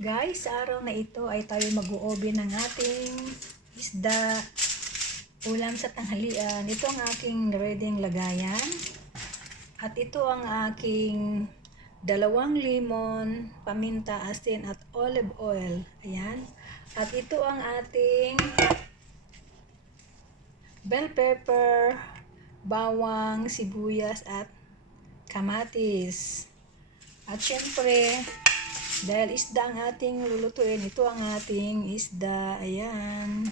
Guys, sa araw na ito ay tayo mag-uobi ng ating isda ulam sa tanghalian. Ito ang aking ready lagayan. At ito ang aking dalawang limon, paminta, asin at olive oil. Ayan. At ito ang ating bell pepper, bawang, sibuyas at kamatis. At syempre, dahil isda ang ating lulutuin, ito ang ating isda. Ayan.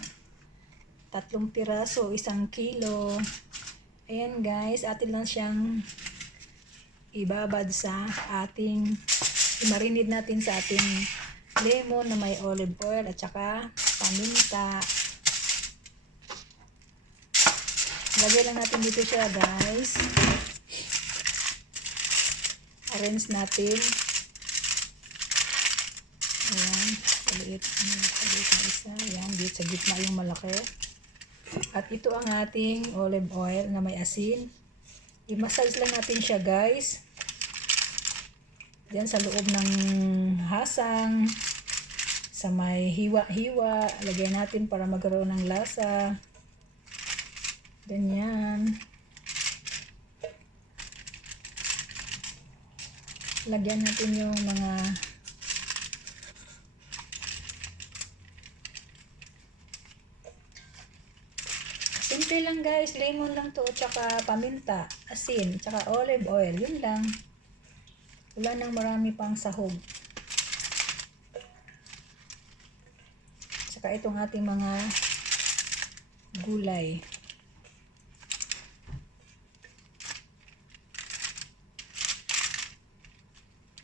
Tatlong piraso, isang kilo. Ayan guys, atin lang siyang ibabad sa ating, imarinid natin sa ating lemon na may olive oil at saka paminta. Lagay lang natin dito siya guys. Arrange natin. Ayan, maliit, maliit na isa. Ayan, dito sa gitna yung malaki. At ito ang ating olive oil na may asin. I-massage lang natin siya guys. Diyan sa loob ng hasang. Sa may hiwa-hiwa. Lagyan natin para magkaroon ng lasa. Ganyan. Lagyan natin yung mga Simple lang guys, lemon lang to, tsaka paminta, asin, tsaka olive oil, yun lang. Wala nang marami pang sahog. Tsaka itong ating mga gulay.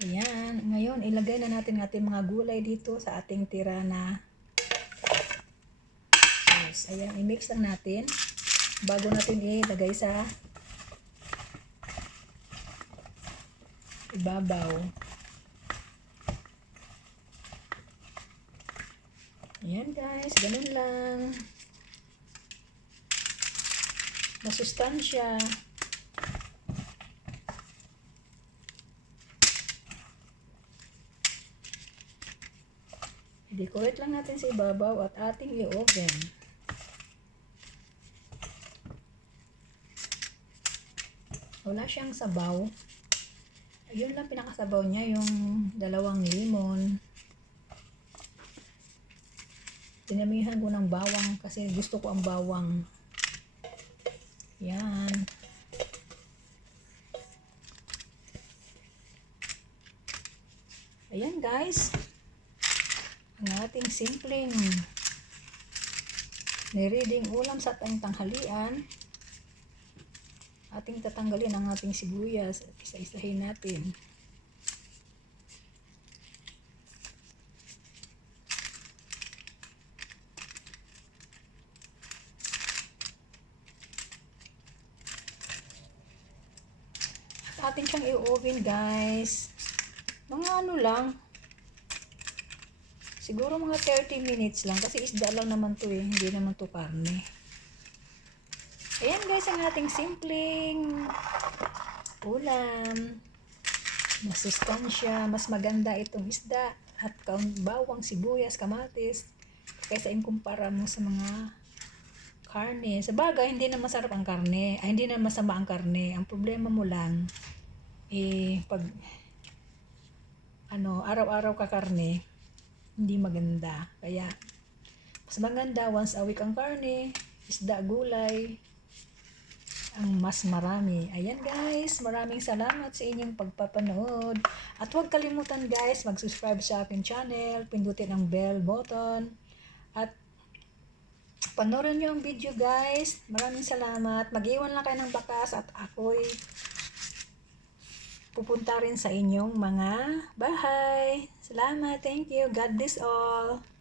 Ayan, ngayon ilagay na natin ating mga gulay dito sa ating tira na. Ayan, i-mix lang natin bago natin ilagay sa ibabaw. Ayan guys, ganun lang. Masustansya. I-decorate lang natin sa ibabaw at ating i-oven. Wala siyang sabaw. Yun lang pinakasabaw niya, yung dalawang limon. Dinamihan ko ng bawang kasi gusto ko ang bawang. Yan. Ayan guys. Ang ating simpleng nireading ulam sa ating tanghalian. Ating tatanggalin ang ating sibuyas at isa-isahin natin. At atin siyang i-oven guys. Mga ano lang, Siguro mga 30 minutes lang kasi isda lang naman to eh. Hindi naman to karne. Ayan guys ang ating simpleng ulam. Masustansya. Mas maganda itong isda at bawang, sibuyas, kamatis kaysa inkumpara mo sa mga karne. Sa bagay, hindi na masarap ang karne. Ay, hindi na masama ang karne. Ang problema mo lang, eh, pag ano, araw-araw ka karne, hindi maganda. Kaya, mas maganda once a week ang karne, isda, gulay, ang mas marami. Ayan guys, maraming salamat sa inyong pagpapanood. At huwag kalimutan guys, mag-subscribe sa akin channel, pindutin ang bell button, at panoorin nyo ang video guys. Maraming salamat. Mag-iwan lang kayo ng bakas at ako'y pupunta rin sa inyong mga bahay. Salamat. Thank you. God bless all.